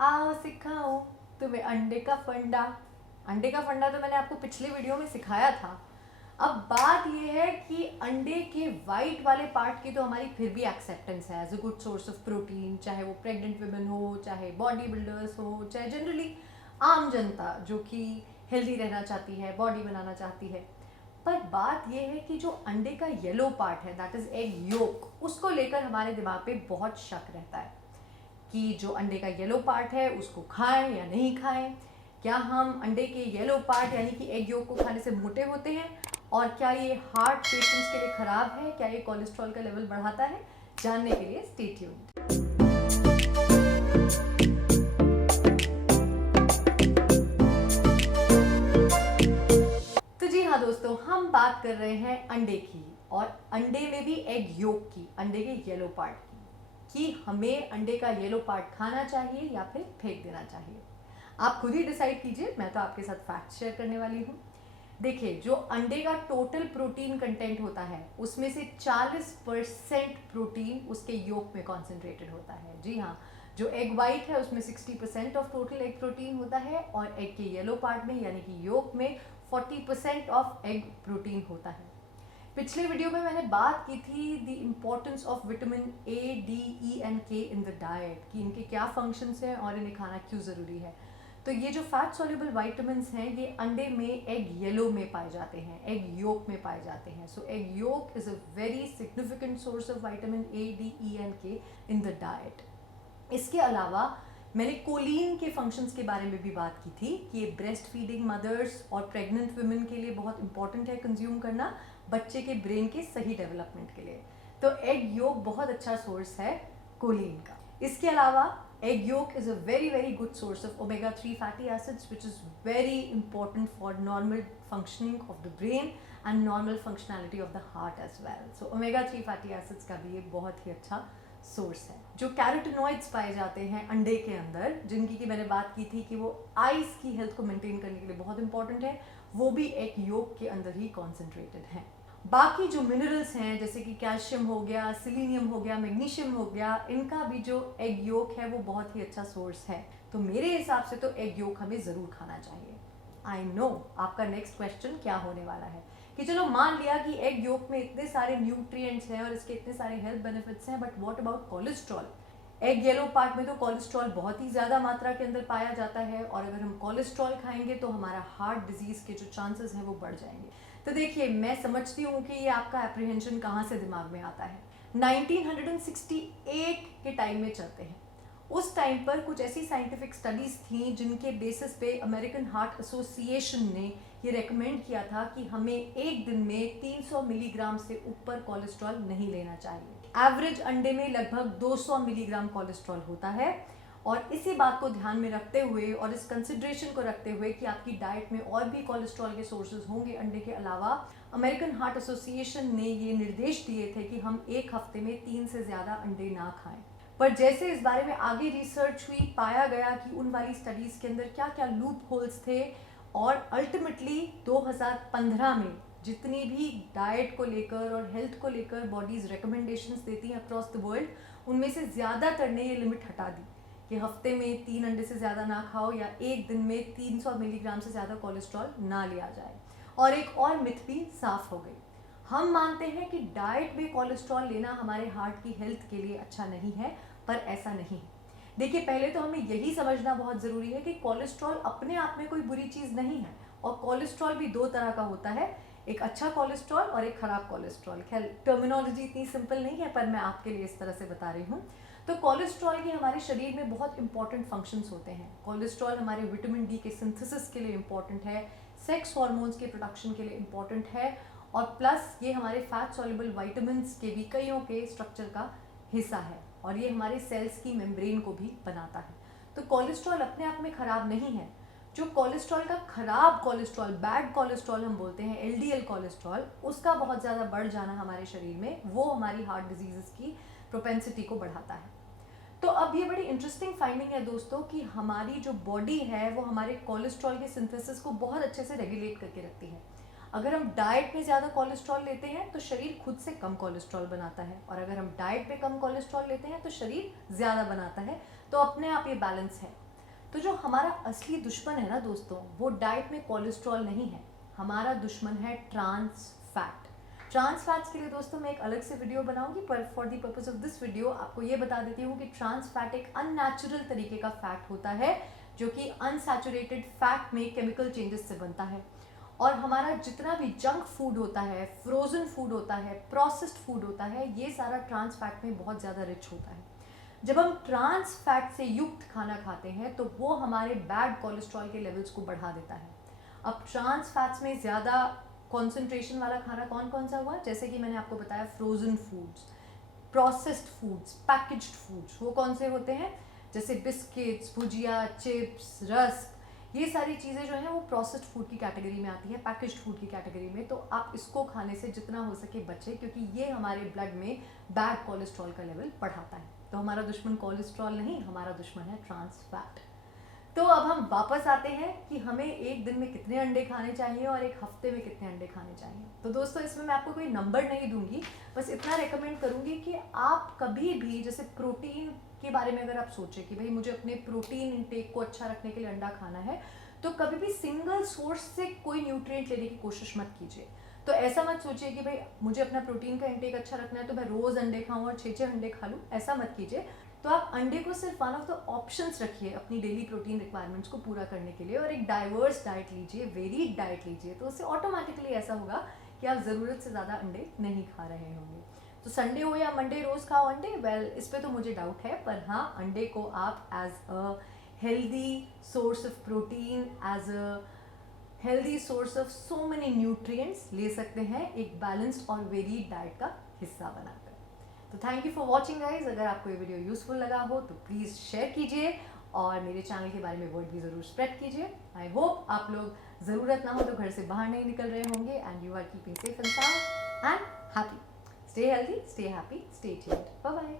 आओ सिखाओ तुम्हें अंडे का फंडा। अंडे का फंडा तो मैंने आपको पिछले वीडियो में सिखाया था। अब बात यह है कि अंडे के वाइट वाले पार्ट की तो हमारी फिर भी एक्सेप्टेंस है as a good source of protein, चाहे वो प्रेग्नेंट वुमेन हो, चाहे बॉडी बिल्डर्स हो, चाहे जनरली आम जनता जो कि हेल्दी रहना चाहती है, बॉडी बनाना चाहती है। पर बात यह है कि जो अंडे का येलो पार्ट है, दैट इज एग योक, उसको लेकर हमारे दिमाग पे बहुत शक रहता है कि जो अंडे का येलो पार्ट है उसको खाएं या नहीं खाएं। क्या हम अंडे के येलो पार्ट यानी कि एग योक को खाने से मोटे होते हैं, और क्या ये हार्ट पेशेंट्स के लिए खराब है, क्या ये कोलेस्ट्रॉल का लेवल बढ़ाता है? जानने के लिए स्टे ट्यून्ड। तो जी हाँ दोस्तों, हम बात कर रहे हैं अंडे की, और अंडे में भी एग योक की, अंडे के येलो पार्ट की, कि हमें अंडे का येलो पार्ट खाना चाहिए या फिर फेंक देना चाहिए। आप खुद ही डिसाइड कीजिए, मैं तो आपके साथ फैक्ट शेयर करने वाली हूँ। देखिए, जो अंडे का टोटल प्रोटीन कंटेंट होता है उसमें से 40% प्रोटीन उसके योक में कॉन्सेंट्रेटेड होता है। जी हाँ, जो एग वाइट है उसमें 60% ऑफ टोटल एग प्रोटीन होता है, और एग के येलो पार्ट में यानी कि योक में 40% ऑफ एग प्रोटीन होता है। पिछले वीडियो में मैंने बात की थी the importance of vitamin A, D, E and K in the diet, कि इनके क्या फंक्शंस हैं और इन्हें खाना क्यों ज़रूरी है। तो ये जो फैट सॉल्युबल वाइटामिन्स हैं ये अंडे में एग येलो में पाए जाते हैं, एग योक में पाए जाते हैं। So egg yolk is a very significant source of vitamin A, D, E and K in the diet. इसके अलावा मैंने कोलिन के फंक्शंस के बारे में भी बात की थी कि ये ब्रेस्ट फीडिंग मदर्स और प्रेग्नेंट वुमेन के लिए बहुत इंपॉर्टेंट है कंज्यूम करना, बच्चे के ब्रेन के सही डेवलपमेंट के लिए। तो एग योक बहुत अच्छा सोर्स है कोलिन का। इसके अलावा egg yolk is a very good source of omega 3 fatty acids which is very important for normal functioning of the brain and normal functionality of the heart as well. So omega 3 fatty acids का भी एक बहुत ही अच्छा source है। जो carotenoids पाए जाते हैं अंडे के अंदर, जिनकी की मैंने बात की थी कि वो आइज की हेल्थ को मेंटेन करने के लिए बहुत इंपॉर्टेंट है, वो भी एग योक के अंदर ही कॉन्सेंट्रेटेड हैं। बाकी जो मिनरल्स हैं जैसे कि कैल्शियम हो गया, सिलीनियम हो गया, मैग्नीशियम हो गया, इनका भी जो एग योक है वो बहुत ही अच्छा सोर्स है। तो मेरे हिसाब से तो एग योक हमें ज़रूर खाना चाहिए। आई नो आपका नेक्स्ट क्वेश्चन क्या होने वाला है कि चलो मान लिया कि एग योक में इतने सारे न्यूट्रिएंट्स हैं और इसके इतने सारे हेल्थ बेनिफिट्स हैं, but what about cholesterol? Egg yellow part में तो कोलेस्ट्रॉल बहुत ही ज़्यादा मात्रा के अंदर पाया जाता है, और अगर हम कोलेस्ट्रॉल खाएंगे तो हमारा हार्ट डिजीज़ के जो चांसेस हैं वो बढ़ जाएंगे। तो देखिए, मैं समझती हूँ कि ये आपका एप्रीहेंशन कहाँ से दिमाग में आता है। 1968 के टाइम में चलते हैं। उस टाइम पर कुछ ऐसी साइंटिफिक स्टडीज़ थी जिनके बेसिस पे अमेरिकन हार्ट एसोसिएशन ने ये रेकमेंड किया था कि हमें एक दिन में 300 मिलीग्राम से ऊपर कोलेस्ट्रॉल नहीं लेना चाहिए। एवरेज अंडे में लगभग 200 मिलीग्राम कोलेस्ट्रॉल होता है, और इसी बात को ध्यान में रखते हुए और इस कंसिडरेशन को रखते हुए कि आपकी डाइट में और भी कोलेस्ट्रॉल के सोर्सेज होंगे अंडे के अलावा, अमेरिकन हार्ट एसोसिएशन ने ये निर्देश दिए थे कि हम एक हफ्ते में 3 से ज़्यादा अंडे ना खाएं। पर जैसे इस बारे में आगे रिसर्च हुई, पाया गया कि उन वाली स्टडीज़ के अंदर क्या क्या लूप होल्स थे, और अल्टीमेटली 2015 में जितनी भी डाइट को लेकर और हेल्थ को लेकर बॉडीज़ रिकमेंडेशंस देती हैं अक्रॉस द वर्ल्ड, उनमें से ज़्यादातर ने ये लिमिट हटा दी कि हफ्ते में 3 अंडे से ज़्यादा ना खाओ, या एक दिन में 300 मिलीग्राम से ज़्यादा कोलेस्ट्रॉल ना लिया जाए। और एक और मिथ भी साफ हो गई। हम मानते हैं कि डाइट में कोलेस्ट्रॉल लेना हमारे हार्ट की हेल्थ के लिए अच्छा नहीं है, पर ऐसा नहीं है। देखिए, पहले तो हमें यही समझना बहुत ज़रूरी है कि कोलेस्ट्रॉल अपने आप में कोई बुरी चीज़ नहीं है, और कोलेस्ट्रॉल भी 2 तरह का होता है, एक अच्छा कोलेस्ट्रॉल और एक ख़राब कोलेस्ट्रॉल। खैर, टर्मिनोलॉजी इतनी सिंपल नहीं है, पर मैं आपके लिए इस तरह से बता रही हूँ। तो कोलेस्ट्रॉल के हमारे शरीर में बहुत इंपॉर्टेंट फंक्शंस होते हैं। कोलेस्ट्रॉल हमारे विटामिन डी के सिंथेसिस के लिए इंपॉर्टेंट है, सेक्स हार्मोन्स के प्रोडक्शन के लिए इंपॉर्टेंट है, और प्लस ये हमारे फैट सॉल्युबल वाइटामिन्स के भी कईयों के स्ट्रक्चर का हिस्सा है, और ये हमारे सेल्स की मेम्ब्रेन को भी बनाता है। तो कोलेस्ट्रॉल अपने आप में ख़राब नहीं है। जो कोलेस्ट्रॉल का खराब कोलेस्ट्रॉल, बैड कोलेस्ट्रॉल हम बोलते हैं, एलडीएल कोलेस्ट्रॉल, उसका बहुत ज़्यादा बढ़ जाना हमारे शरीर में, वो हमारी हार्ट डिजीज़ की प्रोपेंसिटी को बढ़ाता है। तो अब ये बड़ी इंटरेस्टिंग फाइंडिंग है दोस्तों कि हमारी जो बॉडी है वो हमारे कोलेस्ट्रॉल के सिंथेसिस को बहुत अच्छे से रेगुलेट करके रखती है। अगर हम डाइट में ज़्यादा कोलेस्ट्रॉल लेते हैं तो शरीर खुद से कम कोलेस्ट्रॉल बनाता है, और अगर हम डाइट में कम कोलेस्ट्रॉल लेते हैं तो शरीर ज़्यादा बनाता है। तो अपने आप ये बैलेंस है। तो जो हमारा असली दुश्मन है ना दोस्तों, वो डाइट में कोलेस्ट्रॉल नहीं है, हमारा दुश्मन है ट्रांस फैट। ट्रांस फैट्स के लिए दोस्तों मैं एक अलग से वीडियो बनाऊंगी, पर for the purpose of this video आपको ये बता देती हूँ कि ट्रांस फैट एक अननेचुरल तरीके का फैट होता है जो कि अनसैचुरेटेड फैट में केमिकल चेंजेस से बनता है। और हमारा जितना भी जंक फूड होता है, फ्रोजन फूड होता है, प्रोसेस्ड फूड होता है, ये सारा ट्रांस फैट में बहुत ज़्यादा रिच होता है। जब हम ट्रांस फैट से युक्त खाना खाते हैं तो वो हमारे बैड कोलेस्ट्रॉल के लेवल्स को बढ़ा देता है। अब ट्रांस फैट्स में ज़्यादा कॉन्सेंट्रेशन वाला खाना कौन कौन सा हुआ, जैसे कि मैंने आपको बताया frozen foods, processed foods, packaged foods, वो कौन से होते हैं, जैसे बिस्किट्स, भुजिया, चिप्स, रस्क, ये सारी चीज़ें जो हैं वो प्रोसेस्ड फूड की कैटेगरी में आती है, पैकेज्ड फूड की कैटेगरी में। तो आप इसको खाने से जितना हो सके बचें, क्योंकि ये हमारे ब्लड में बैड कोलेस्ट्रॉल का लेवल बढ़ाता है। तो हमारा दुश्मन कोलेस्ट्रॉल नहीं, हमारा दुश्मन है ट्रांस फैट। तो अब हम वापस आते हैं कि हमें एक दिन में कितने अंडे खाने चाहिए और एक हफ्ते में कितने अंडे खाने चाहिए। तो दोस्तों इसमें मैं आपको कोई नंबर नहीं दूंगी, बस इतना रेकमेंड करूंगी कि आप कभी भी, जैसे प्रोटीन के बारे में अगर आप सोचें कि भाई मुझे अपने प्रोटीन इंटेक को अच्छा रखने के लिए अंडा खाना है, तो कभी भी सिंगल सोर्स से कोई न्यूट्रिएंट लेने की कोशिश मत कीजिए। तो ऐसा मत सोचिए कि भाई मुझे अपना प्रोटीन का इंटेक अच्छा रखना है तो मैं रोज़ अंडे खाऊं और 6-6 अंडे खा लूँ, ऐसा मत कीजिए। तो आप अंडे को सिर्फ वन ऑफ द ऑप्शंस रखिए अपनी डेली प्रोटीन रिक्वायरमेंट्स को पूरा करने के लिए, और एक डाइवर्स डाइट लीजिए, वेरीड डाइट लीजिए। तो उससे ऑटोमेटिकली ऐसा होगा कि आप ज़रूरत से ज़्यादा अंडे नहीं खा रहे होंगे। तो संडे हो या मंडे रोज़ खाओ अंडे, वेल इस पर तो मुझे डाउट है, पर हाँ अंडे को आप as a healthy source of protein, as a healthy source of so many nutrients ले सकते हैं एक बैलेंस्ड और वेरीड डाइट का हिस्सा बनाकर। तो thank you for watching guys. अगर आपको ये वीडियो यूजफुल लगा हो तो प्लीज़ शेयर कीजिए और मेरे चैनल के बारे में वर्ड भी ज़रूर स्प्रेड कीजिए। आई होप आप लोग ज़रूरत ना हो तो घर से बाहर नहीं निकल रहे होंगे and you are keeping safe and sound and happy. Stay healthy, stay happy, stay tuned. Bye bye.